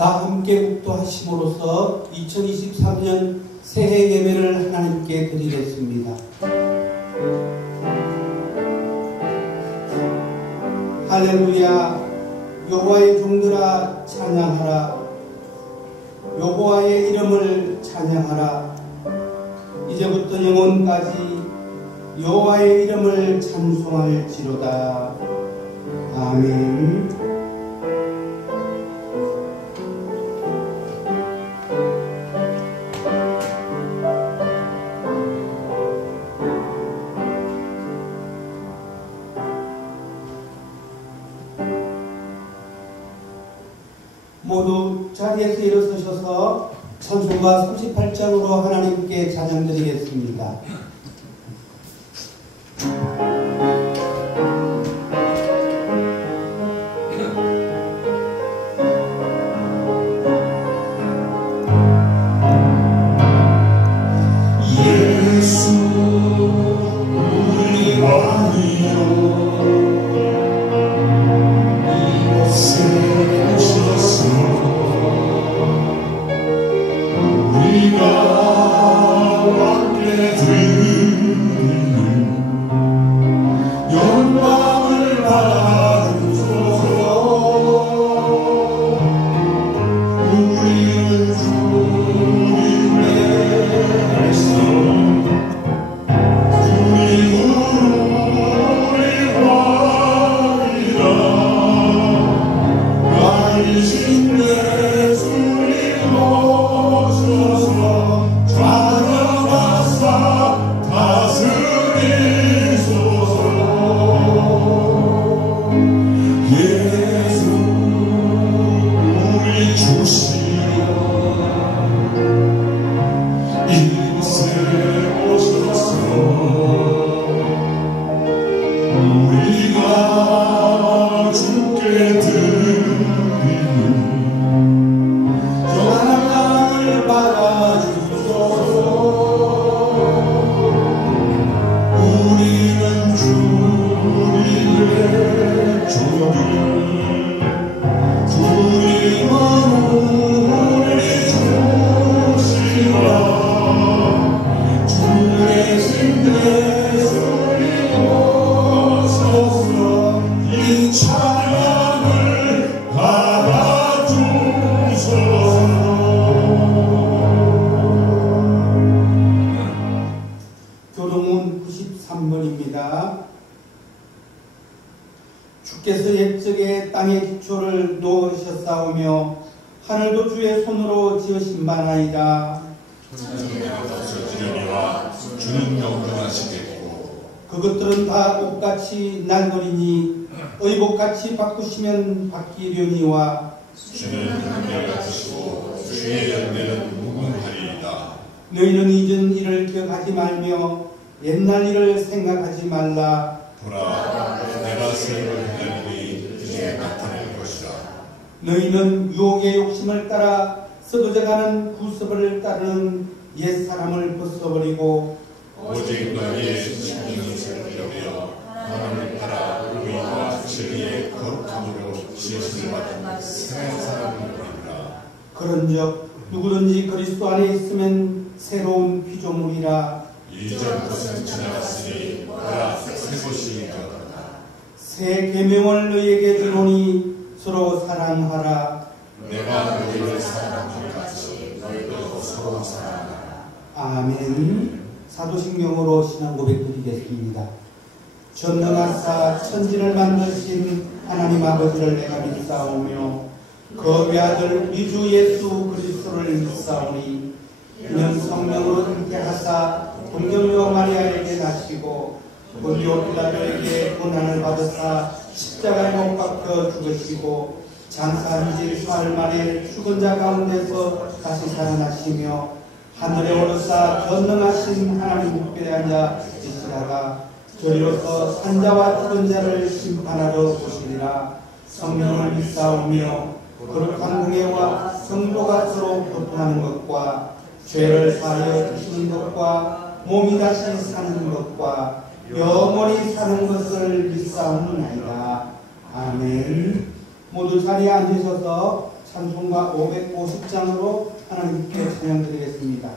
다 함께 묵도하심으로써 2023년 새해 예배를 하나님께 드리겠습니다. 할렐루야. 여호와의 종들아 찬양하라. 여호와의 이름을 찬양하라. 이제부터 영원까지 여호와의 이름을 찬송할지로다. 아멘. 모두 자리에서 일어서셔서 찬송가 38장으로 하나님께 찬양드리겠습니다. 예수 우리 왕이여 교동문 93번입니다. 주께서 옛적에 땅의 기초를 놓으셨사오며 하늘도 주의 손으로 지으신 바나이다. 주는 영원하시겠고 그것들은 다 옷같이 날거리니 의복같이 바꾸시면 바뀌려니와 주는 한결같으시고 주의 열매는 무궁하리이다. 너희는 잊은 일을 기억하지 말며 옛날 일을 생각하지 말라. 보라, 내가 세를 행하리니 이제 나타낼 것이다. 너희는 유혹의 욕심을 따라 썩어져가는 구습을 따르는 옛사람을 벗어버리고 오직 너희의 신령을 여겨 하나님을 따라 의와 진리의 거룩함으로 지으심을 받은 새 사람을 보리라. 그런즉 누구든지 그리스도 안에 있으면 새로운 피조물이라. 이전 것은 지나갔으니 보라 새 것이 되었다. 새 계명을 너희에게 주노니 서로 사랑하라. 내가 너희를 사랑한 것 같이 너희도 서로 사랑하라. 아멘. 사도신경으로 신앙 고백 드리겠습니다. 전능하사 천지를 만드신 하나님 아버지를 내가 믿사오며 그 외아들 우리 주 예수 그리스도를 믿사오니 이는 성령으로 잉태하사 동정녀 마리아에게 나시고 본디오 빌라도에게 고난을 받으사 십자가에 못 박혀 죽으시고 장사한 지 사흘 만에 죽은 자 가운데서 다시 살아나시며 하늘에 오르사 전능하신 하나님 우편에 앉아 계시다가 저리로서 산자와 죽은 자를 심판하러 오시리라. 성령을 믿사오며 거룩한 공예와 성도가 서로 교통하는 것과 죄를 사하여 주시는 것과 몸이 다시 사는 것과 영원히 사는 것을 믿사오나이다. 아멘. 모두 자리에 앉으셔서 찬송가 550장으로 하나님께 찬양드리겠습니다.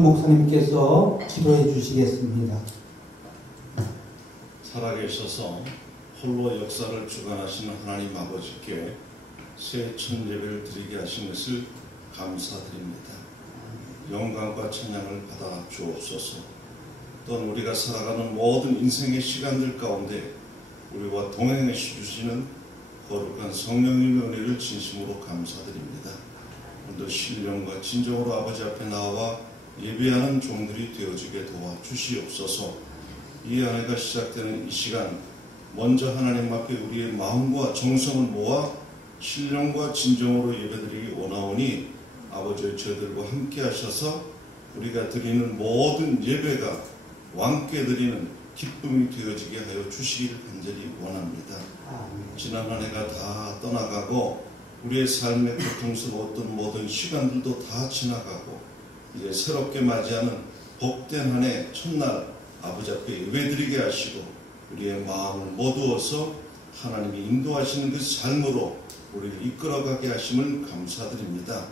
목사님께서 기도해 주시겠습니다. 살아계셔서 홀로 역사를 주관하시는 하나님 아버지께 새 첫 예배를 드리게 하신 것을 감사드립니다. 영광과 찬양을 받아 주옵소서. 또한 우리가 살아가는 모든 인생의 시간들 가운데 우리와 동행해 주시는 거룩한 성령님의 은혜를 진심으로 감사드립니다. 오늘도 신령과 진정으로 아버지 앞에 나와 예배하는 종들이 되어지게 도와주시옵소서. 이 한 해가 시작되는 이 시간 먼저 하나님 앞에 우리의 마음과 정성을 모아 신령과 진정으로 예배드리기 원하오니 아버지의 저희들과 함께 하셔서 우리가 드리는 모든 예배가 왕께 드리는 기쁨이 되어지게 하여 주시길 간절히 원합니다. 지난 한 해가 다 떠나가고 우리의 삶의 고통스러웠던 모든 시간들도 다 지나가고 이제 새롭게 맞이하는 복된 한 해 첫날 아버지 앞에 예배드리게 하시고 우리의 마음을 모두어서 하나님이 인도하시는 그 삶으로 우리를 이끌어가게 하심을 감사드립니다.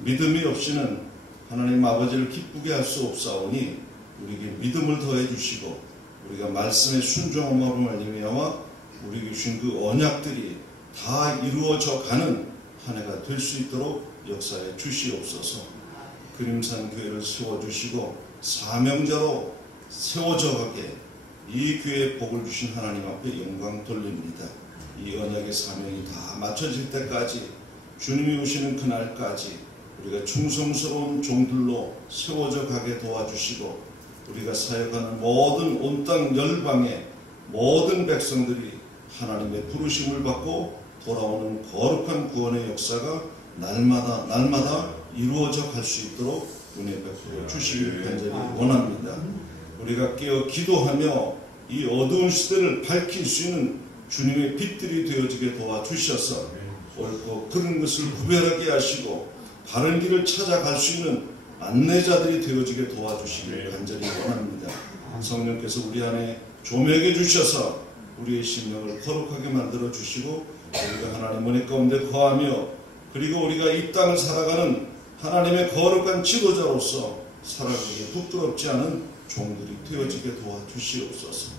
믿음이 없이는 하나님 아버지를 기쁘게 할 수 없사오니 우리에게 믿음을 더해 주시고 우리가 말씀에 순종함으로 말미암아 우리에게 주신 그 언약들이 다 이루어져 가는 한 해가 될 수 있도록 역사해 주시옵소서. 그림산 교회를 세워주시고 사명자로 세워져 가게 이 교회에 복을 주신 하나님 앞에 영광 돌립니다. 이 언약의 사명이 다 맞춰질 때까지 주님이 오시는 그날까지 우리가 충성스러운 종들로 세워져 가게 도와주시고 우리가 사역하는 모든 온 땅 열방의 모든 백성들이 하나님의 부르심을 받고 돌아오는 거룩한 구원의 역사가 날마다 이루어져 갈 수 있도록 은혜 베풀어 주시기를 간절히 원합니다. 우리가 깨어 기도하며 이 어두운 시대를 밝힐 수 있는 주님의 빛들이 되어지게 도와주셔서 옳고 그른 것을 구별하게 하시고 바른 길을 찾아갈 수 있는 안내자들이 되어지게 도와주시기를 간절히 원합니다. 성령께서 우리 안에 조명해 주셔서 우리의 심령을 거룩하게 만들어 주시고 우리가 하나님 은혜 가운데 거하며 그리고 우리가 이 땅을 살아가는 하나님의 거룩한 지도자로서 살아가기에 부끄럽지 않은 종들이 되어지게 도와주시옵소서.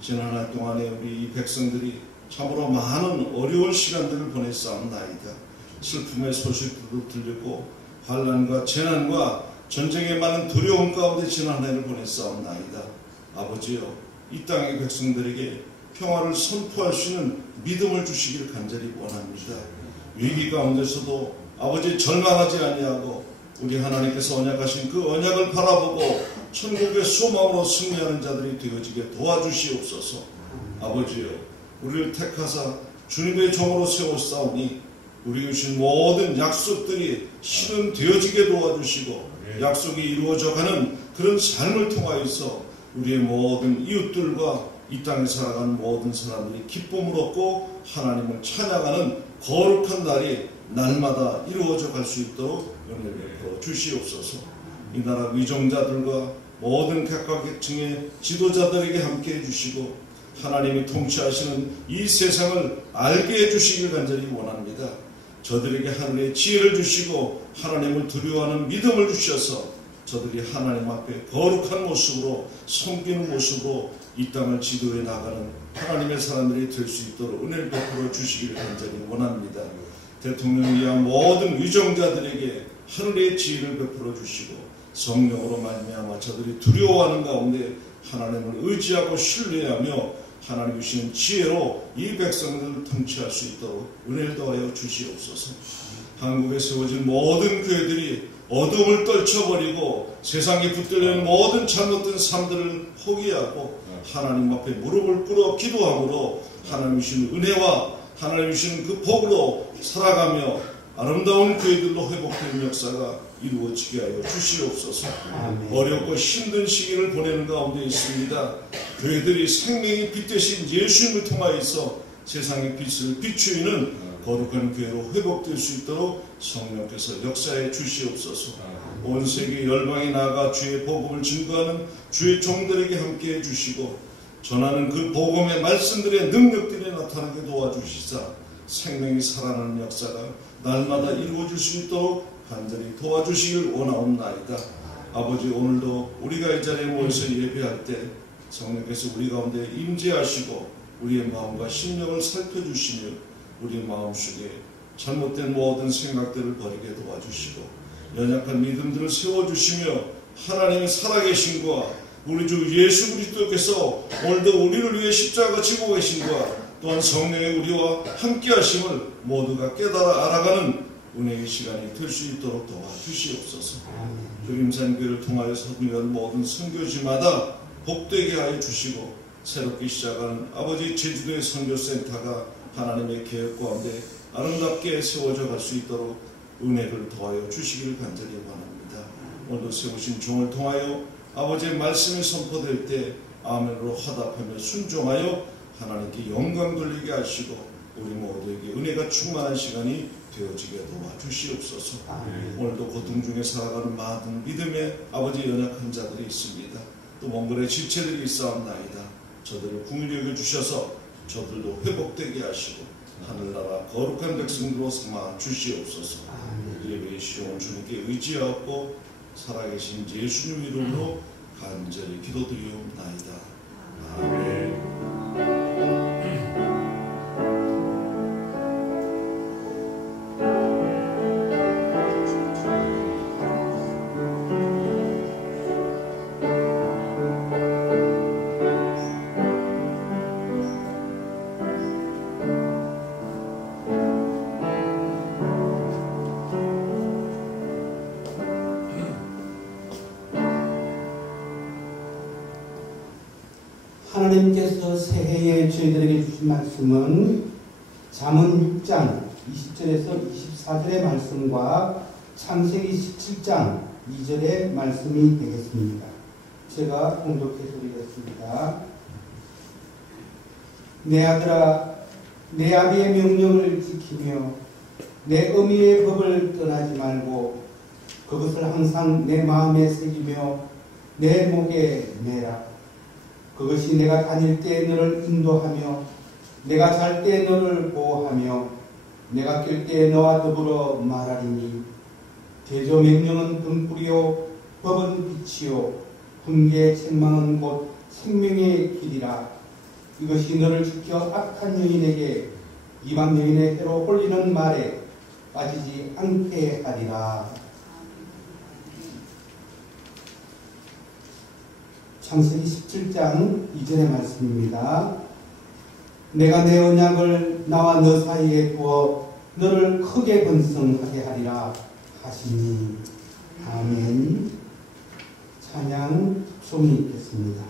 지난 한 해 동안에 우리 이 백성들이 참으로 많은 어려운 시간들을 보냈사옵나이다. 슬픔의 소식들도 들리고 환난과 재난과 전쟁의 많은 두려움 가운데 지난 한 해를 보냈사옵나이다. 아버지여, 이 땅의 백성들에게 평화를 선포할 수 있는 믿음을 주시길 간절히 원합니다. 위기 가운데서도 아버지 절망하지 아니하고 우리 하나님께서 언약하신 그 언약을 바라보고 천국의 소망으로 승리하는 자들이 되어지게 도와주시옵소서. 아버지여, 우리를 택하사 주님의 종으로 세우사오니 우리에게 주신 모든 약속들이 실현되어지게 도와주시고 약속이 이루어져가는 그런 삶을 통하여서 우리의 모든 이웃들과 이 땅에 살아가는 모든 사람들이 기쁨을 얻고 하나님을 찬양하는 거룩한 날이 날마다 이루어져 갈 수 있도록 은혜를 베풀어 주시옵소서. 이 나라 위정자들과 모든 각각 계층의 지도자들에게 함께 해주시고 하나님이 통치하시는 이 세상을 알게 해주시길 간절히 원합니다. 저들에게 하늘의 지혜를 주시고 하나님을 두려워하는 믿음을 주셔서 저들이 하나님 앞에 거룩한 모습으로 섬기는 모습으로 이 땅을 지도해 나가는 하나님의 사람들이 될 수 있도록 은혜를 베풀어 주시기를 간절히 원합니다. 대통령을 위한 모든 위정자들에게 하늘의 지혜를 베풀어 주시고 성령으로 말미암아 저들이 두려워하는 가운데 하나님을 의지하고 신뢰하며 하나님 주시는 지혜로 이 백성들을 통치할 수 있도록 은혜를 더하여 주시옵소서. 한국에 세워진 모든 교회들이 어둠을 떨쳐버리고 세상에 붙들려는 모든 잘못된 삶들을 포기하고 하나님 앞에 무릎을 꿇어 기도함으로 하나님 주시는 은혜와 하나님 주시는 그 복으로 살아가며 아름다운 교회들로 회복되는 역사가 이루어지게 하여 주시옵소서. 어렵고 힘든 시기를 보내는 가운데 있습니다. 교회들이 생명의 빛 대신 예수님을 통하여서 세상의 빛을 비추이는 거룩한 교회로 회복될 수 있도록 성령께서 역사해 주시옵소서. 온 세계 열방에 나아가 주의 복음을 증거하는 주의 종들에게 함께 해주시고 전하는 그 복음의 말씀들의 능력들이 나타나게 도와주시사 생명이 살아나는 역사가 날마다 이루어질 수 있도록 간절히 도와주시길 원하옵나이다. 아버지, 오늘도 우리가 이 자리에 모여서 예배할 때 성령께서 우리 가운데 임재하시고 우리의 마음과 심령을 살펴주시며 우리의 마음속에 잘못된 모든 생각들을 버리게 도와주시고 연약한 믿음들을 세워주시며 하나님의 살아계신과 우리 주 예수 그리스도께서 오늘도 우리를 위해 십자가 지고 계신과 또한 성령의 우리와 함께 하심을 모두가 깨달아 알아가는 은혜의 시간이 될 수 있도록 도와주시옵소서. 주림산교회를 통하여 선교한 모든 선교지마다 복되게 하여 주시고 새롭게 시작하는 아버지 제주도의 선교센터가 하나님의 계획 가운데 아름답게 세워져 갈 수 있도록 은혜를 더하여 주시기를 간절히 원합니다. 오늘도 세우신 종을 통하여 아버지의 말씀이 선포될 때 아멘으로 화답하며 순종하여 하나님께 영광 돌리게 하시고 우리 모두에게 은혜가 충만한 시간이 되어지게 도와주시옵소서. 오늘도 고통 중에 살아가는 많은 믿음의 아버지 연약한 자들이 있습니다. 또 몽골의 지체들이 있사옵나이다. 저들을 긍휼히 여겨 주셔서 저들도 회복되게 하시고 하늘나라 거룩한 백성으로 삼아 주시옵소서. 예배의 시종을 주님께 의지하고 살아계신 예수님 이름으로 간절히 기도드리옵나이다. 아멘. 하나님께서 새해에 저희들에게 주신 말씀은 잠언 6장 20절에서 24절의 말씀과 창세기 17장 2절의 말씀이 되겠습니다. 제가 공독해서 드리겠습니다. 내 아들아, 내 아비의 명령을 지키며 내 어미의 법을 떠나지 말고 그것을 항상 내 마음에 새기며 내 목에 매라. 그것이 내가 다닐 때 너를 인도하며 내가 잘 때 너를 보호하며 내가 깰 때 너와 더불어 말하리니 대저 명령은 등불이요 법은 빛이요 훈계 책망은 곧 생명의 길이라. 이것이 너를 지켜 악한 여인에게 이방 여인의 해로 홀리는 말에 빠지지 않게 하리라. 창세기 17장 2절의 말씀입니다. 내가 내 언약을 나와 너 사이에 두어 너를 크게 번성하게 하리라 하시니. 아멘. 찬양 송이 있겠습니다.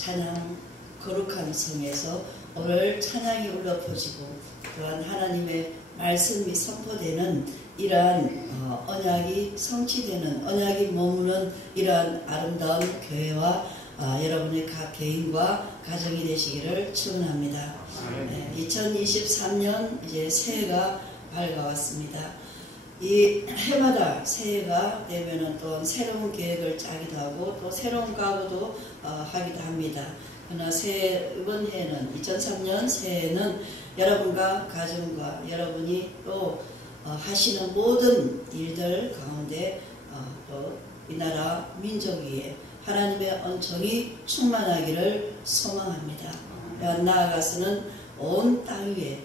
찬양 거룩한 성에서 오늘 찬양이 울려 퍼지고 또한 하나님의 말씀이 선포되는 이러한 언약이 성취되는 언약이 머무는 이러한 아름다운 교회와 여러분의 각 개인과 가정이 되시기를 축원합니다. 2023년 이제 새해가 밝아왔습니다. 이 해마다 새해가 되면은 또 새로운 계획을 짜기도 하고 또 새로운 각오도 하기도 합니다. 그러나 이번 해는 2003년 새해는 여러분과 가정과 여러분이 또 하시는 모든 일들 가운데 또 이 나라 민족 위에 하나님의恩宠이 충만하기를 소망합니다. 나아가서는 온 땅 위에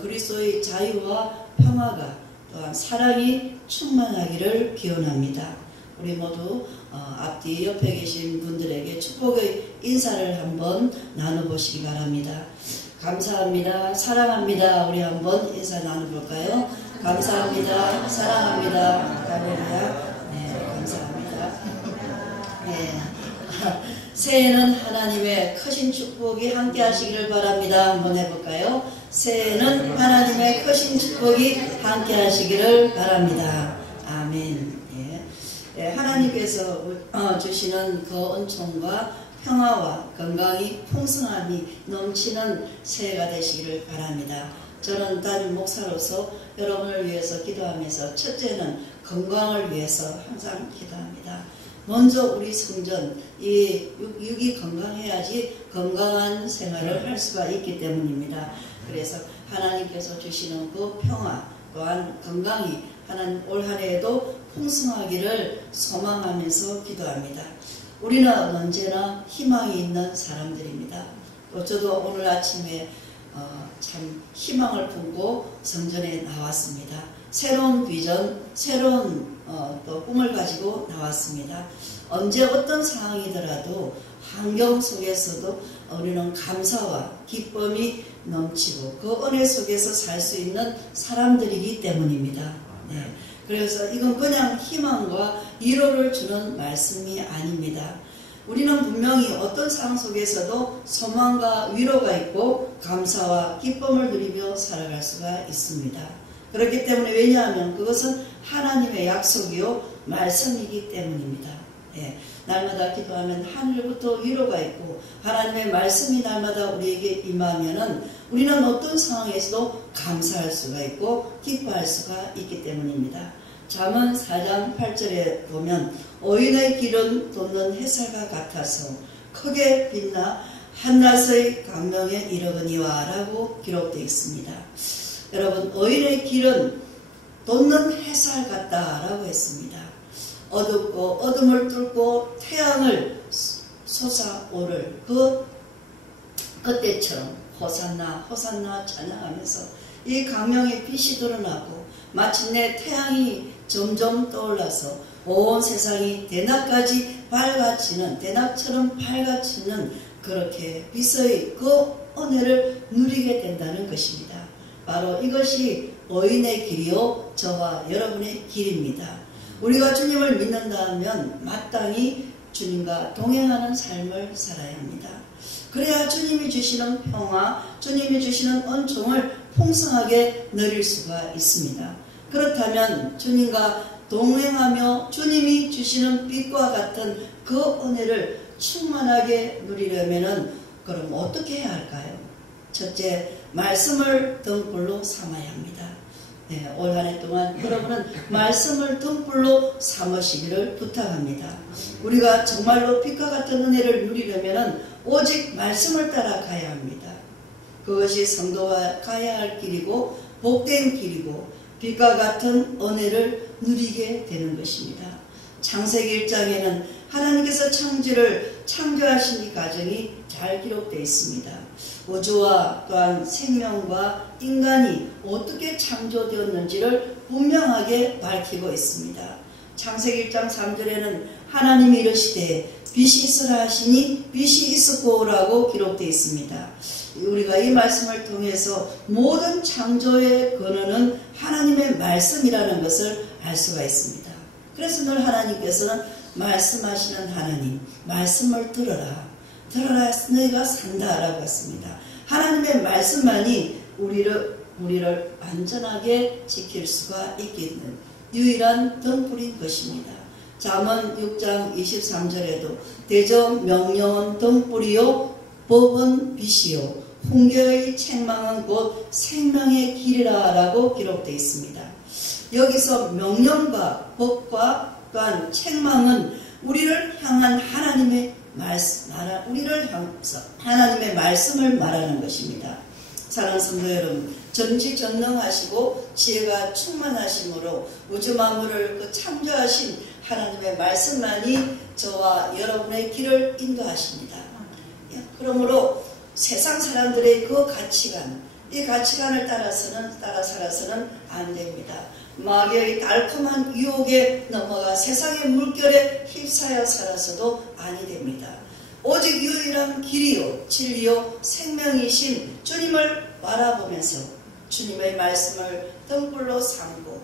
그리스도의 자유와 평화가 또한 사랑이 충만하기를 기원합니다. 우리 모두 앞뒤 옆에 계신 분들에게 축복의 인사를 한번 나눠보시기 바랍니다. 감사합니다. 사랑합니다. 우리 한번 인사 나눠볼까요? 감사합니다. 사랑합니다. 할렐루야. 네, 감사합니다. 네. 새해는 하나님의 크신 축복이 함께 하시기를 바랍니다. 한번 해볼까요? 새해는 하나님의 크신 축복이 함께 하시기를 바랍니다. 아멘. 예, 하나님께서 주시는 그 은총과 평화와 건강이 풍성함이 넘치는 새해가 되시기를 바랍니다. 저는 담임 목사로서 여러분을 위해서 기도하면서 첫째는 건강을 위해서 항상 기도합니다. 먼저 우리 성전, 이 육이 건강해야지 건강한 생활을 할 수가 있기 때문입니다. 그래서 하나님께서 주시는 그 평화 또한 건강이 올 한 해에도 풍성하기를 소망하면서 기도합니다. 우리는 언제나 희망이 있는 사람들입니다. 또 저도 오늘 아침에 참 희망을 품고 성전에 나왔습니다. 새로운 비전, 새로운 또 꿈을 가지고 나왔습니다. 언제 어떤 상황이더라도 환경 속에서도 우리는 감사와 기쁨이 넘치고 그 은혜 속에서 살 수 있는 사람들이기 때문입니다. 네. 그래서 이건 그냥 희망과 위로를 주는 말씀이 아닙니다. 우리는 분명히 어떤 상황 속에서도 소망과 위로가 있고 감사와 기쁨을 누리며 살아갈 수가 있습니다. 그렇기 때문에 왜냐하면 그것은 하나님의 약속이요 말씀이기 때문입니다. 예, 날마다 기도하면 하늘부터 위로가 있고 하나님의 말씀이 날마다 우리에게 임하면은 우리는 어떤 상황에서도 감사할 수가 있고 기뻐할 수가 있기 때문입니다. 잠언 4장 8절에 보면 오인의 길은 돋는 햇살과 같아서 크게 빛나 한낮의 광명에 이르거니와 라고 기록되어 있습니다. 여러분, 오인의 길은 돋는 햇살 같다라고 했습니다. 어둡고 어둠을 뚫고 태양을 솟아오를 그때처럼 호산나 호산나 찬양하면서 이 광명의 빛이 드러나고 마침내 태양이 점점 떠올라서 온 세상이 대낮까지 밝아지는 대낮처럼 밝아지는 그렇게 빛의 그 은혜를 누리게 된다는 것입니다. 바로 이것이 의인의 길이요 저와 여러분의 길입니다. 우리가 주님을 믿는다면 마땅히 주님과 동행하는 삶을 살아야 합니다. 그래야 주님이 주시는 평화, 주님이 주시는 은총을 풍성하게 누릴 수가 있습니다. 그렇다면 주님과 동행하며 주님이 주시는 빛과 같은 그 은혜를 충만하게 누리려면 그럼 어떻게 해야 할까요? 첫째, 말씀을 등불로 삼아야 합니다. 네, 올 한 해 동안 여러분은 말씀을 등불로 삼으시기를 부탁합니다. 우리가 정말로 빛과 같은 은혜를 누리려면 오직 말씀을 따라 가야 합니다. 그것이 성도가 가야 할 길이고 복된 길이고 빛과 같은 은혜를 누리게 되는 것입니다. 창세기 1장에는 하나님께서 창조하신 이 과정이 잘 기록되어 있습니다. 우주와 또한 생명과 인간이 어떻게 창조되었는지를 분명하게 밝히고 있습니다. 창세기 1장 3절에는 하나님이 이르시되 빛이 있으라 하시니 빛이 있었고라고 기록되어 있습니다. 우리가 이 말씀을 통해서 모든 창조의 근원은 하나님의 말씀이라는 것을 알 수가 있습니다. 그래서 늘 하나님께서는 말씀하시는 하나님, 말씀을 들어라. 들어라 너희가 산다라고 했습니다. 하나님의 말씀만이 우리를 안전하게 지킬 수가 있는 유일한 등불인 것입니다. 잠언 6장 23절에도 대저 명령은 등불이요 법은 빛이요 훈계의 책망은 곧 생명의 길이라 라고 기록되어 있습니다. 여기서 명령과 법과 또한 책망은 우리를 향한 하나님의 말씀을 말하는 것입니다. 사랑하는 성도 여러분, 전지전능하시고 지혜가 충만하심으로 우주 만물을 창조하신 하나님의 말씀만이 저와 여러분의 길을 인도하십니다. 그러므로 세상 사람들의 그 가치관, 이 가치관을 따라 살아서는 안 됩니다. 마귀의 달콤한 유혹에 넘어가 세상의 물결에 휩싸여 살아서도 아니 됩니다. 오직 유일한 길이요 진리요 생명이신 주님을 바라보면서 주님의 말씀을 등불로 삼고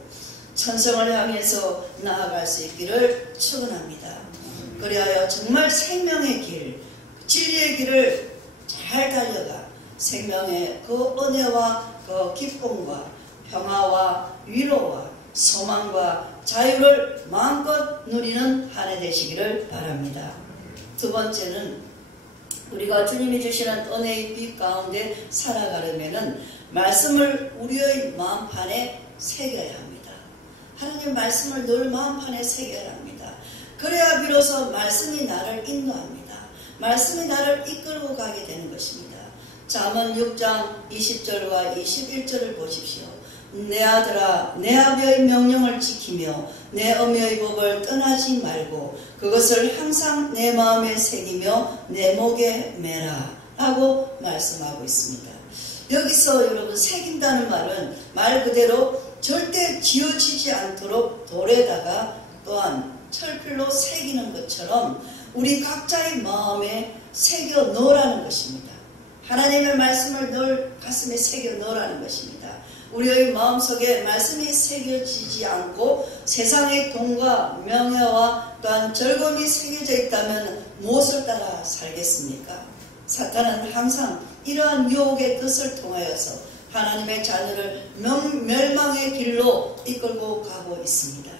천성을 향해서 나아갈 수 있기를 축원합니다. 그리하여 정말 생명의 길, 진리의 길을 잘 달려가 생명의 그 은혜와 그 기쁨과 평화와 위로와 소망과 자유를 마음껏 누리는 한 해 되시기를 바랍니다. 두 번째는 우리가 주님이 주시는 은혜의 빛 가운데 살아가려면 말씀을 우리의 마음판에 새겨야 합니다. 하나님 말씀을 늘 마음판에 새겨야 합니다. 그래야 비로소 말씀이 나를 인도합니다. 말씀이 나를 이끌고 가게 되는 것입니다. 잠언 6장 20절과 21절을 보십시오. 내 아들아 내 아버지의 명령을 지키며 내 어머니의 법을 떠나지 말고 그것을 항상 내 마음에 새기며 내 목에 매라 라고 말씀하고 있습니다. 여기서 여러분 새긴다는 말은 말 그대로 절대 지워지지 않도록 돌에다가 또한 철필로 새기는 것처럼 우리 각자의 마음에 새겨 넣으라는 것입니다. 하나님의 말씀을 늘 가슴에 새겨 넣으라는 것입니다. 우리의 마음속에 말씀이 새겨지지 않고 세상의 돈과 명예와 또한 즐거움이 새겨져 있다면 무엇을 따라 살겠습니까? 사탄은 항상 이러한 유혹의 뜻을 통하여서 하나님의 자녀를 멸망의 길로 이끌고 가고 있습니다.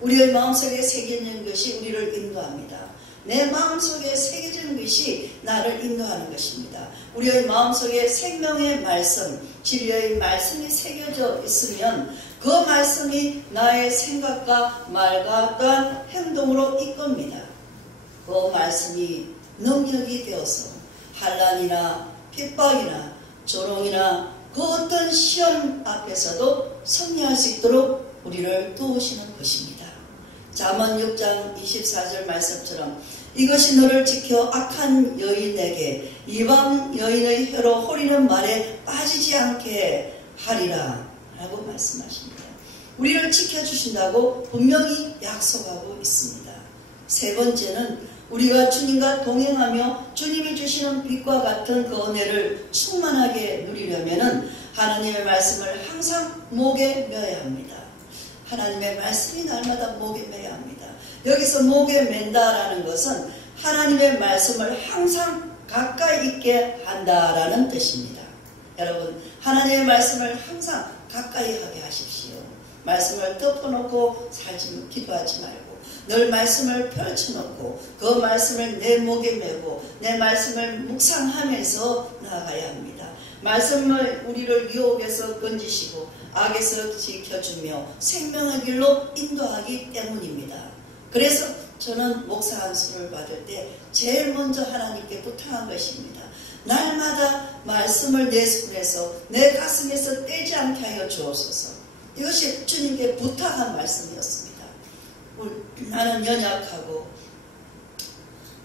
우리의 마음속에 새겨지는 것이 우리를 인도합니다. 내 마음속에 새겨지는 것이 나를 인도하는 것입니다. 우리의 마음속에 생명의 말씀, 진리의 말씀이 새겨져 있으면 그 말씀이 나의 생각과 말과 또한 행동으로 이끕니다. 그 말씀이 능력이 되어서 환난이나 핍박이나 조롱이나 그 어떤 시험 앞에서도 승리할 수 있도록 우리를 도우시는 것입니다. 잠언 6장 24절 말씀처럼 이것이 너를 지켜 악한 여인에게 이방 여인의 혀로 호리는 말에 빠지지 않게 하리라 라고 말씀하십니다. 우리를 지켜주신다고 분명히 약속하고 있습니다. 세 번째는 우리가 주님과 동행하며 주님이 주시는 빛과 같은 그 은혜를 충만하게 누리려면 하나님의 말씀을 항상 목에 매야 합니다. 하나님의 말씀이 날마다 목에 매야 합니다. 여기서 목에 맨다라는 것은 하나님의 말씀을 항상 가까이 있게 한다라는 뜻입니다. 여러분, 하나님의 말씀을 항상 가까이 하게 하십시오. 말씀을 덮어놓고 살지 기도하지 말고 늘 말씀을 펼쳐놓고 그 말씀을 내 목에 메고 내 말씀을 묵상하면서 나아가야 합니다. 말씀을 우리를 유혹에서 건지시고 악에서 지켜주며 생명의 길로 인도하기 때문입니다. 그래서 저는 목사 안수를 받을 때 제일 먼저 하나님께 부탁한 것입니다. 날마다 말씀을 내 손에서 내 가슴에서 떼지 않게 하여 주옵소서. 이것이 주님께 부탁한 말씀이었습니다.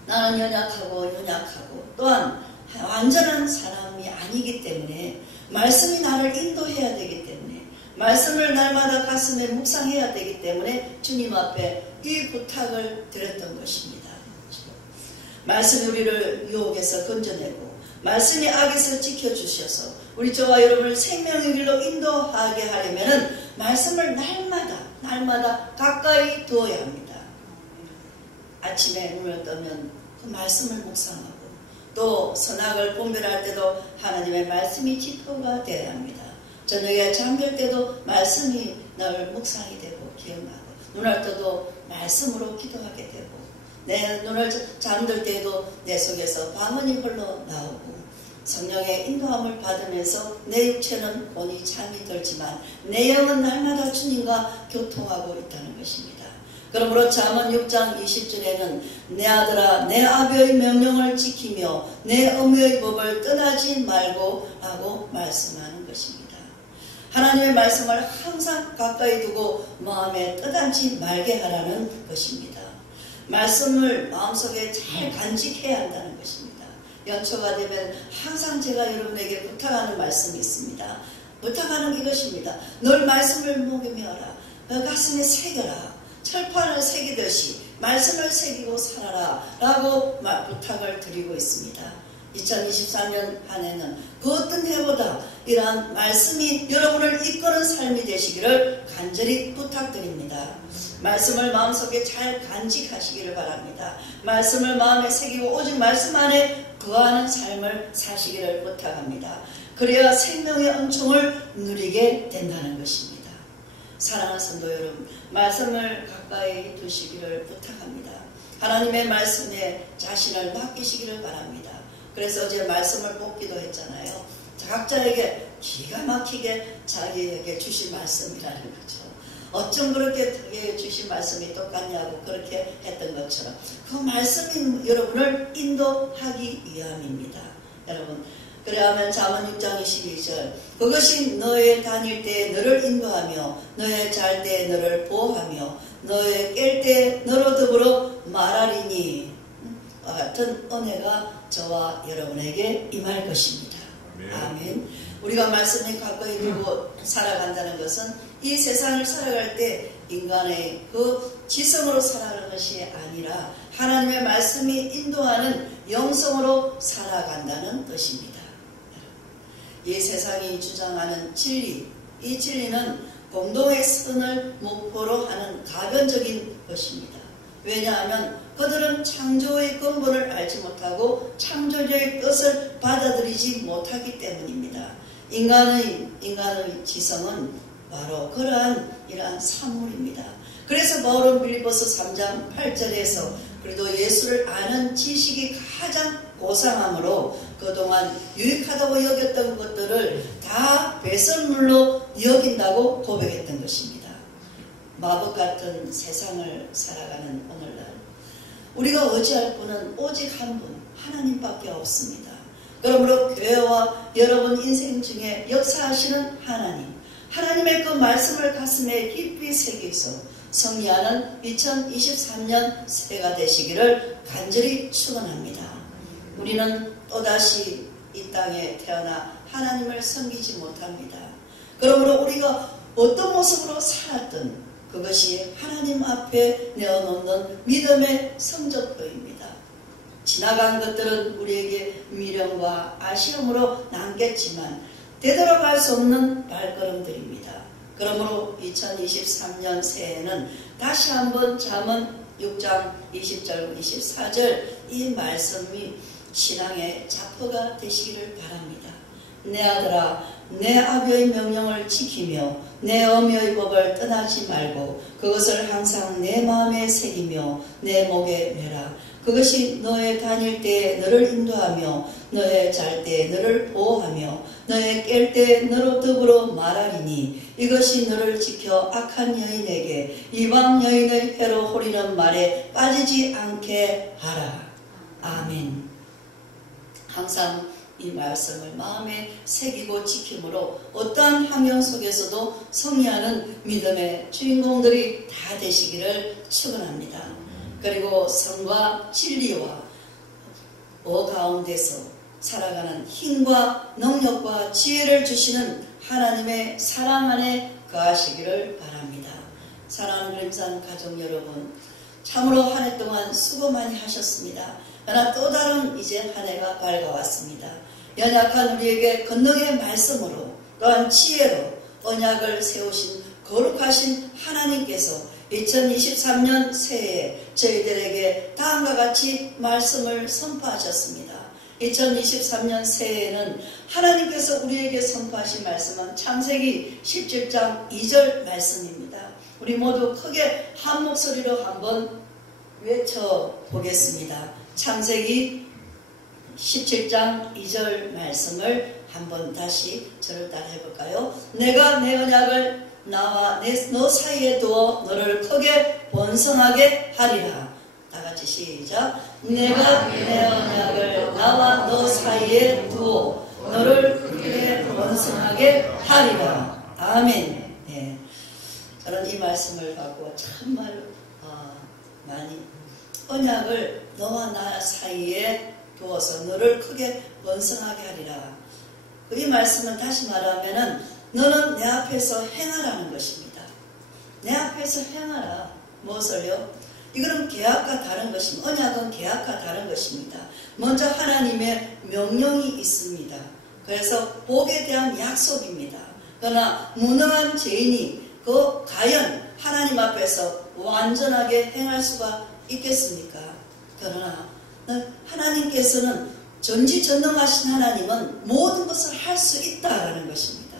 나는 연약하고 또한 완전한 사람이 아니기 때문에 말씀이 나를 인도해야 되기 때문에 말씀을 날마다 가슴에 묵상해야 되기 때문에 주님 앞에 이 부탁을 드렸던 것입니다. 말씀이 우리를 유혹에서 건져내고 말씀이 악에서 지켜주셔서 우리 저와 여러분을 생명의 길로 인도하게 하려면 말씀을 날마다 가까이 두어야 합니다. 아침에 눈을 뜨면 그 말씀을 묵상하고 또 선악을 분별할 때도 하나님의 말씀이 지표가 되어야 합니다. 저녁에 잠들 때도 말씀이 늘 묵상이 되고 기억나고, 눈을 떠도 말씀으로 기도하게 되고, 내 눈을 잠들 때도 내 속에서 방언이 흘러나오고, 성령의 인도함을 받으면서 내 육체는 곤히 잠이 들지만 내 영은 날마다 주님과 교통하고 있다는 것입니다. 그러므로 잠언 6장 20절에는 내 아들아 내 아버지의 명령을 지키며 내 어머니의 법을 떠나지 말고 하고 말씀하는 것입니다. 하나님의 말씀을 항상 가까이 두고 마음에 떠나지 말게 하라는 것입니다. 말씀을 마음속에 잘 간직해야 한다는 것입니다. 연초가 되면 항상 제가 여러분에게 부탁하는 말씀이 있습니다. 부탁하는 이것입니다. 늘 말씀을 목에 메어라. 가슴에 새겨라. 철판을 새기듯이 말씀을 새기고 살아라 라고 부탁을 드리고 있습니다. 2024년 한 해는 그 어떤 해보다 이러한 말씀이 여러분을 이끄는 삶이 되시기를 간절히 부탁드립니다. 말씀을 마음속에 잘 간직하시기를 바랍니다. 말씀을 마음에 새기고 오직 말씀 안에 거하는 삶을 사시기를 부탁합니다. 그래야 생명의 은총을 누리게 된다는 것입니다. 사랑하는 성도 여러분, 말씀을 가까이 두시기를 부탁합니다. 하나님의 말씀에 자신을 맡기시기를 바랍니다. 그래서 어제 말씀을 뽑기도 했잖아요. 각자에게 기가 막히게 자기에게 주신 말씀이라는 거죠. 어쩜 그렇게 되게 주신 말씀이 똑같냐고 그렇게 했던 것처럼 그 말씀이 여러분을 인도하기 위함입니다. 여러분, 그래야만 잠언 6장 22절 그것이 너의 다닐 때에 너를 인도하며 너의 잘 때에 너를 보호하며 너의 깰 때에 너로 더불어 말하리니 같은 은혜가 저와 여러분에게 임할 것입니다. 아멘. 우리가 말씀에 가까이 두고 살아간다는 것은 이 세상을 살아갈 때 인간의 그 지성으로 살아가는 것이 아니라 하나님의 말씀이 인도하는 영성으로 살아간다는 뜻입니다. 이 세상이 주장하는 진리, 이 진리는 공동의 선을 목표로 하는 가변적인 것입니다. 왜냐하면 그들은 창조의 근본을 알지 못하고 창조주의 뜻을 받아들이지 못하기 때문입니다. 인간의 지성은 바로 이러한 산물입니다. 그래서 바울은 빌립보서 3장 8절에서 그래도 예수를 아는 지식이 가장 고상함으로 그동안 유익하다고 여겼던 것들을 다 배설물로 여긴다고 고백했던 것입니다. 마법 같은 세상을 살아가는 오늘날 우리가 의지할 분은 오직 한 분, 하나님밖에 없습니다. 그러므로 교회와 여러분 인생 중에 역사하시는 하나님의 그 말씀을 가슴에 깊이 새기서 승리하는 2023년 새해가 되시기를 간절히 축원합니다. 우리는 또다시 이 땅에 태어나 하나님을 섬기지 못합니다. 그러므로 우리가 어떤 모습으로 살았든 그것이 하나님 앞에 내어놓는 믿음의 성적표입니다. 지나간 것들은 우리에게 미련과 아쉬움으로 남겠지만 되돌아갈 수 없는 발걸음들입니다. 그러므로 2023년 새해에는 다시 한번 잠언 6장 20절 24절 이 말씀이 신앙의 자포가 되시기를 바랍니다. 내 아들아 내 아버지의 명령을 지키며 내 어미의 법을 떠나지 말고 그것을 항상 내 마음에 새기며 내 목에 매라. 그것이 너의 다닐 때에 너를 인도하며 너의 잘 때에 너를 보호하며 너의 깰 때에 너로 더불어 말하리니 이것이 너를 지켜 악한 여인에게 이방 여인의 해로 홀리는 말에 빠지지 않게 하라. 아멘. 항상 이 말씀을 마음에 새기고 지킴으로 어떠한 환경 속에서도 승리하는 믿음의 주인공들이 다 되시기를 축원합니다. 그리고 성과 진리와 가운데서 살아가는 힘과 능력과 지혜를 주시는 하나님의 사랑 안에 거하시기를 바랍니다. 사랑하는 그림산 가족 여러분, 참으로 한 해 동안 수고 많이 하셨습니다. 그러나 또 다른 이제 한 해가 밝아왔습니다. 연약한 우리에게 권능의 말씀으로 또한 지혜로 언약을 세우신 거룩하신 하나님께서 2023년 새해에 저희들에게 다음과 같이 말씀을 선포하셨습니다. 2023년 새해에는 하나님께서 우리에게 선포하신 말씀은 창세기 17장 2절 말씀입니다. 우리 모두 크게 한 목소리로 한번 외쳐보겠습니다. 창세기 17장 2절 말씀을 한번 다시 저를 따라 해볼까요? 내가 내 언약을 나와 너 사이에 두어 너를 크게 번성하게 하리라. 다같이 시작. 내가 내 언약을 나와 너 사이에 두어 너를 크게 번성하게 하리라. 아멘. 네. 저는 이 말씀을 갖고 정말 많이 언약을 너와 나 사이에 두어서 너를 크게 번성하게 하리라. 이 말씀은 다시 말하면은 너는 내 앞에서 행하라는 것입니다. 내 앞에서 행하라. 무엇을요? 이거는 계약과 다른 것입니다. 언약은 계약과 다른 것입니다. 먼저 하나님의 명령이 있습니다. 그래서 복에 대한 약속입니다. 그러나 무능한 죄인이 과연 하나님 앞에서 완전하게 행할 수가 있겠습니까? 그러나 하나님께서는 전지전능하신 하나님은 모든 것을 할 수 있다라는 것입니다.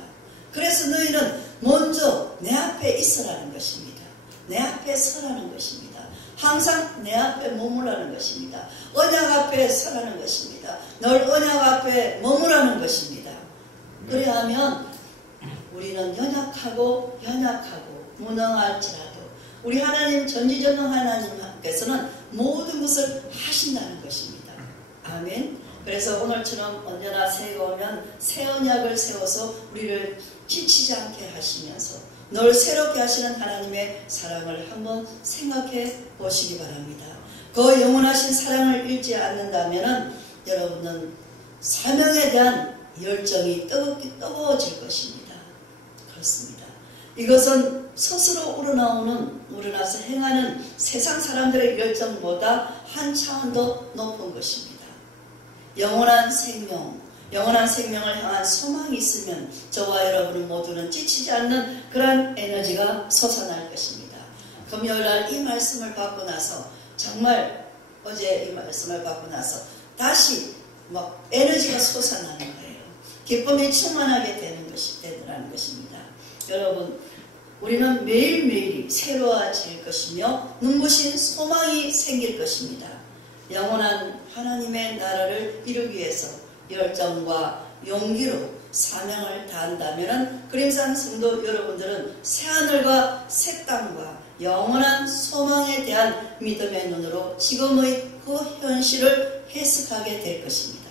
그래서 너희는 먼저 내 앞에 있으라는 것입니다. 내 앞에 서라는 것입니다. 항상 내 앞에 머무라는 것입니다. 언약 앞에 서라는 것입니다. 널 언약 앞에 머무라는 것입니다. 그래야하면 우리는 연약하고 무능할지라도 우리 하나님 전지전능 하나님께서는 모든 것을 하신다는 것입니다. 아멘. 그래서 오늘처럼 언제나 새해가 오면 새 언약을 세워서 우리를 지치지 않게 하시면서 늘 새롭게 하시는 하나님의 사랑을 한번 생각해 보시기 바랍니다. 그 영원하신 사랑을 잃지 않는다면 여러분은 사명에 대한 열정이 뜨거워질 것입니다. 그렇습니다. 이것은 스스로 우러나서 행하는 세상 사람들의 열정보다 한 차원 더 높은 것입니다. 영원한 생명을 향한 소망이 있으면 저와 여러분 모두는 지치지 않는 그런 에너지가 솟아날 것입니다. 금요일날 이 말씀을 받고 나서 정말 어제 이 말씀을 받고 나서 다시 에너지가 솟아나는 거예요. 기쁨이 충만하게 되는 것입니다. 여러분, 우리는 매일매일이 새로워질 것이며 눈부신 소망이 생길 것입니다. 영원한 하나님의 나라를 이루기 위해서 열정과 용기로 사명을 다한다면 그림산 성도 여러분들은 새하늘과 새 땅과 영원한 소망에 대한 믿음의 눈으로 지금의 그 현실을 해석하게 될 것입니다.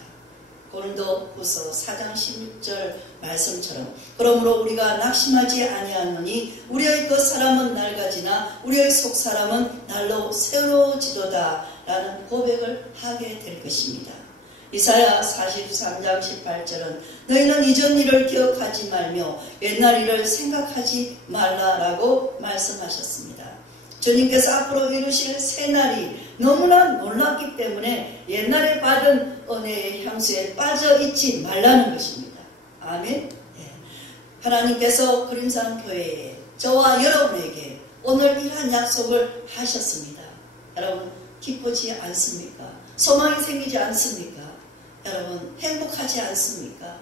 고린도후서 4장 16절 말씀처럼 그러므로 우리가 낙심하지 아니하노니 우리의 그 사람은 낡아지나 우리의 속 사람은 날로 새로워지도다 라는 고백을 하게 될 것입니다. 이사야 43장 18절은 너희는 이전 일을 기억하지 말며 옛날 일을 생각하지 말라라고 말씀하셨습니다. 주님께서 앞으로 이루실 새날이 너무나 놀랍기 때문에 옛날에 받은 은혜의 향수에 빠져 있지 말라는 것입니다. 아멘. 네. 하나님께서 그림산 교회에 저와 여러분에게 오늘 이러한 약속을 하셨습니다. 여러분 기쁘지 않습니까? 소망이 생기지 않습니까? 여러분 행복하지 않습니까?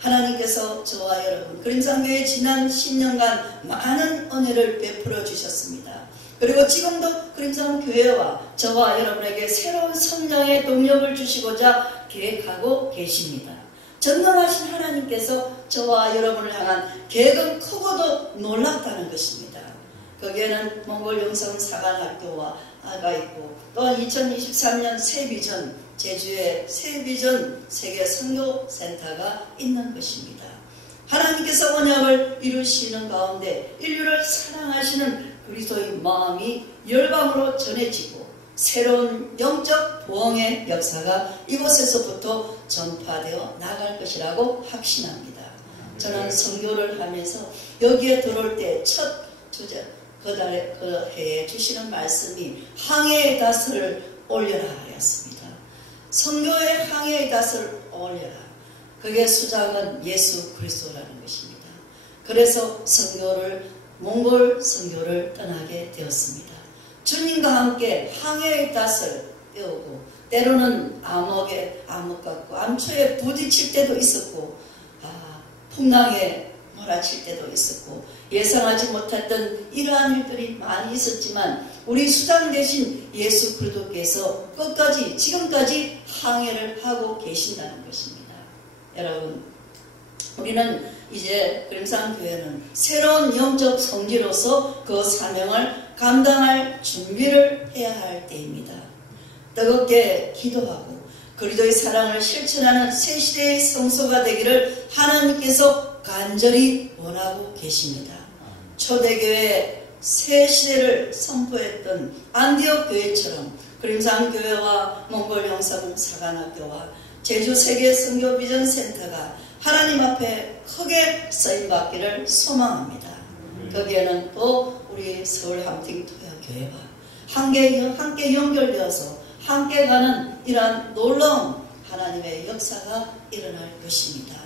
하나님께서 저와 여러분 그림산교회 지난 10년간 많은 은혜를 베풀어 주셨습니다. 그리고 지금도 그림산교회와 저와 여러분에게 새로운 성장의 동력을 주시고자 계획하고 계십니다. 전능하신 하나님께서 저와 여러분을 향한 계획은 크고도 놀랍다는 것입니다. 거기에는 몽골 영성사관학교가 있고 또한 2023년 새비전 제주의 새비전 세계 선교센터가 있는 것입니다. 하나님께서 언약을 이루시는 가운데 인류를 사랑하시는 그리스도의 마음이 열방으로 전해지고 새로운 영적 부흥의 역사가 이곳에서부터 전파되어 나갈 것이라고 확신합니다. 저는 선교를 하면서 여기에 들어올 때 첫 주제 그 해에 주시는 말씀이 항해의 닷을 올려라 하였습니다. 선교의 항해의 닷을 올려라. 그게 수작은 예수 그리스도라는 것입니다. 그래서 몽골 선교를 떠나게 되었습니다. 주님과 함께 항해의 닷을 떼우고 때로는 암흑 같고 암초에 부딪힐 때도 있었고 풍랑에 몰아칠 때도 있었고 예상하지 못했던 이러한 일들이 많이 있었지만 우리 수장 되신 예수 그리스도께서 끝까지 지금까지 항해를 하고 계신다는 것입니다. 여러분, 우리는 이제 그림산교회는 새로운 영적 성지로서 그 사명을 감당할 준비를 해야 할 때입니다. 뜨겁게 기도하고 그리스도의 사랑을 실천하는 새 시대의 성소가 되기를 하나님께서 간절히 원하고 계십니다. 초대교회 새 시대를 선포했던 안디옥 교회처럼 그림산교회와 몽골 영성 사관학교와 제주 세계 선교 비전 센터가 하나님 앞에 크게 쓰임받기를 소망합니다. 거기에는 또 우리 서울 함팅토야교회가 함께 연결되어서 함께 가는 이러한 놀라운 하나님의 역사가 일어날 것입니다.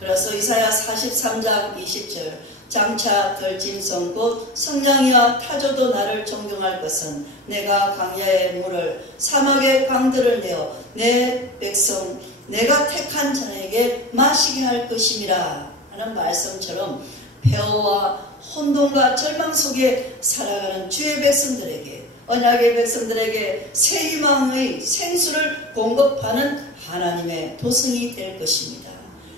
그래서 이사야 43장 20절 장차 들짐승 곧 성냥이와 타조도 나를 존경할 것은 내가 강야의 물을 사막의 강들을 내어 내 백성 내가 택한 자에게 마시게 할 것임이라 하는 말씀처럼 폐허와 혼돈과 절망 속에 살아가는 주의 백성들에게 언약의 백성들에게 새 희망의 생수를 공급하는 하나님의 도성이 될 것입니다.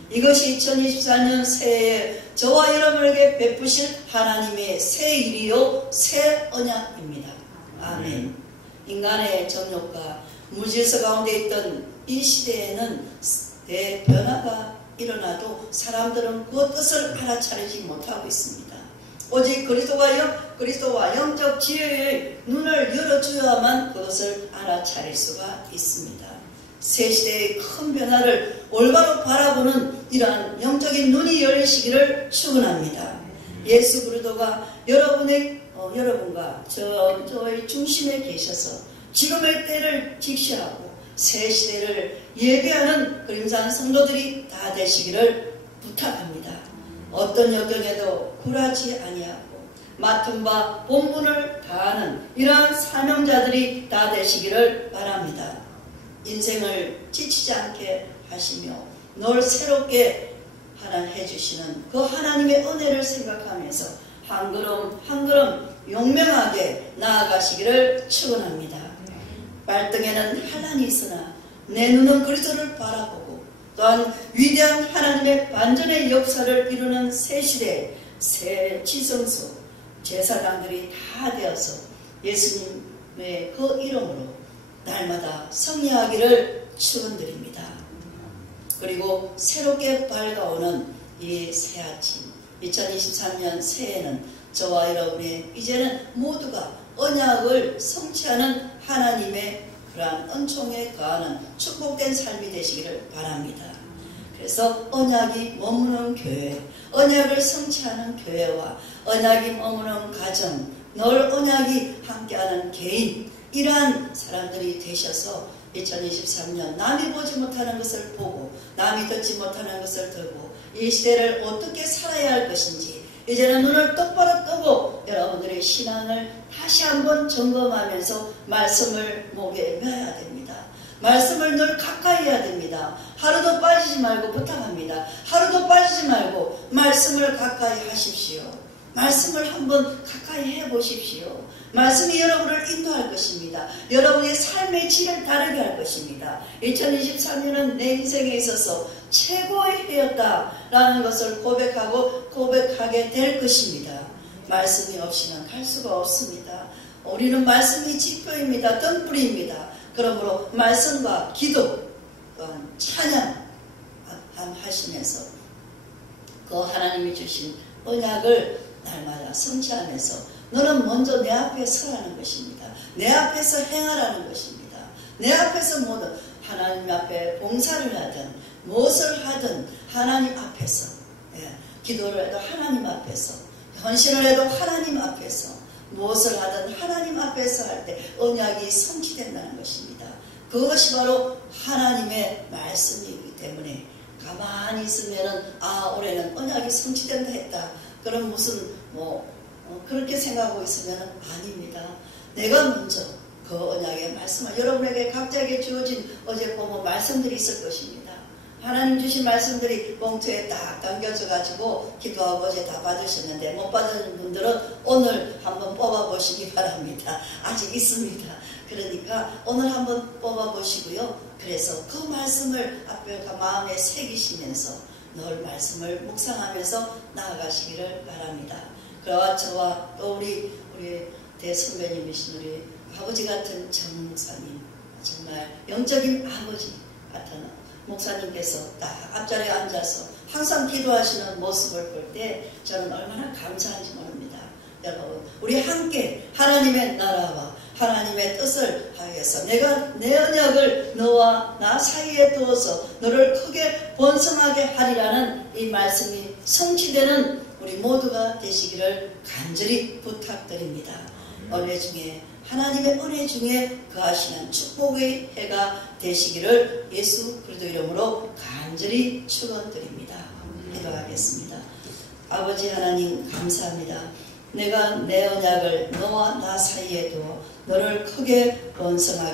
이것이 2024년 새해에 저와 여러분에게 베푸실 하나님의 새 일이요 새 언약입니다. 아멘. 인간의 정욕과 무질서 가운데 있던 이 시대에는 대변화가 일어나도 사람들은 그 뜻을 알아차리지 못하고 있습니다. 오직 그리스도와 영적 지혜의 눈을 열어줘야만 그것을 알아차릴 수가 있습니다. 새 시대의 큰 변화를 올바로 바라보는 이러한 영적인 눈이 열리시기를 축원합니다. 예수 그리스도가 여러분과 저의 중심에 계셔서 지금의 때를 직시하고 새 시대를 예배하는 그림산 성도들이 다 되시기를 부탁합니다. 어떤 여경에도 굴하지 아니하고 맡은 바 본분을 다하는 이러한 사명자들이 다 되시기를 바랍니다. 인생을 지치지 않게 하시며 늘 새롭게 해주시는 그 하나님의 은혜를 생각하면서 한 걸음 한 걸음 용맹하게 나아가시기를 축원합니다. 발등에는 환난이 있으나 내 눈은 그리스도를 바라보고 또한 위대한 하나님의 반전의 역사를 이루는 새 시대, 새 지성소, 제사장들이 다 되어서 예수님의 그 이름으로 날마다 승리하기를 축원드립니다. 그리고 새롭게 밝아오는 이 새 아침 2023년 새해는 저와 여러분의 이제는 모두가 언약을 성취하는 하나님의 그러한 은총에 거하는 축복된 삶이 되시기를 바랍니다. 그래서 언약이 머무는 교회, 언약을 성취하는 교회와 언약이 머무는 가정, 늘 언약이 함께하는 개인, 이러한 사람들이 되셔서 2023년 남이 보지 못하는 것을 보고 남이 듣지 못하는 것을 듣고 이 시대를 어떻게 살아야 할 것인지 이제는 눈을 똑바로 뜨고 여러분들의 신앙을 다시 한번 점검하면서 말씀을 목에 매야 됩니다. 말씀을 늘 가까이 해야 됩니다. 하루도 빠지지 말고 부탁합니다. 하루도 빠지지 말고 말씀을 가까이 하십시오. 말씀을 한번 가까이 해보십시오. 말씀이 여러분을 인도할 것입니다. 여러분의 삶의 질을 다르게 할 것입니다. 2023년은 내 인생에 있어서 최고의 해였다라는 것을 고백하게 될 것입니다. 말씀이 없이는 갈 수가 없습니다. 우리는 말씀이 지표입니다. 등불입니다. 그러므로 말씀과 기도, 또한 찬양 하시면서 그 하나님이 주신 언약을 날마다 성취하면서 너는 먼저 내 앞에 서라는 것입니다. 내 앞에서 행하라는 것입니다. 내 앞에서 모두 하나님 앞에 봉사를 하든 무엇을 하든 하나님 앞에서 기도를 해도 하나님 앞에서 헌신을 해도 하나님 앞에서 무엇을 하든 하나님 앞에서 할 때 언약이 성취된다는 것입니다. 그것이 바로 하나님의 말씀이기 때문에 가만히 있으면은 올해는 언약이 성취된다 했다. 그럼 무슨 그렇게 생각하고 있으면 아닙니다. 내가 먼저 그 언약의 말씀을 여러분에게 각자에게 주어진 어제 보면 말씀들이 있을 것입니다. 하나님 주신 말씀들이 봉투에 딱 담겨져 가지고 기도하고 어제 다 받으셨는데 못 받은 분들은 오늘 한번 뽑아보시기 바랍니다. 아직 있습니다. 그러니까 오늘 한번 뽑아보시고요. 그래서 그 말씀을 앞에 마음에 새기시면서 늘 말씀을 묵상하면서 나아가시기를 바랍니다. 그와 저와 또 우리 대선배님이신 우리 아버지 같은 정 목사님, 정말 영적인 아버지 같은 목사님께서 딱 앞자리에 앉아서 항상 기도하시는 모습을 볼 때 저는 얼마나 감사한지 모릅니다. 여러분, 우리 함께 하나님의 나라와 하나님의 뜻을 하여서 내가 내 언약을 너와 나 사이에 두어서 너를 크게 번성하게 하리라는 이 말씀이 성취되는 우리 모두가 되시기를 간절히 부탁드립니다. 은혜 중에 하나님의 은혜 중에 거하시는 축복의 해가 되시기를 예수 그리스도 이름으로 간절히 축원드립니다. 기도하겠습니다. 아버지 하나님 감사합니다. 내가 내 언약을 너와 나 사이에 두어 너를 크게 번성하게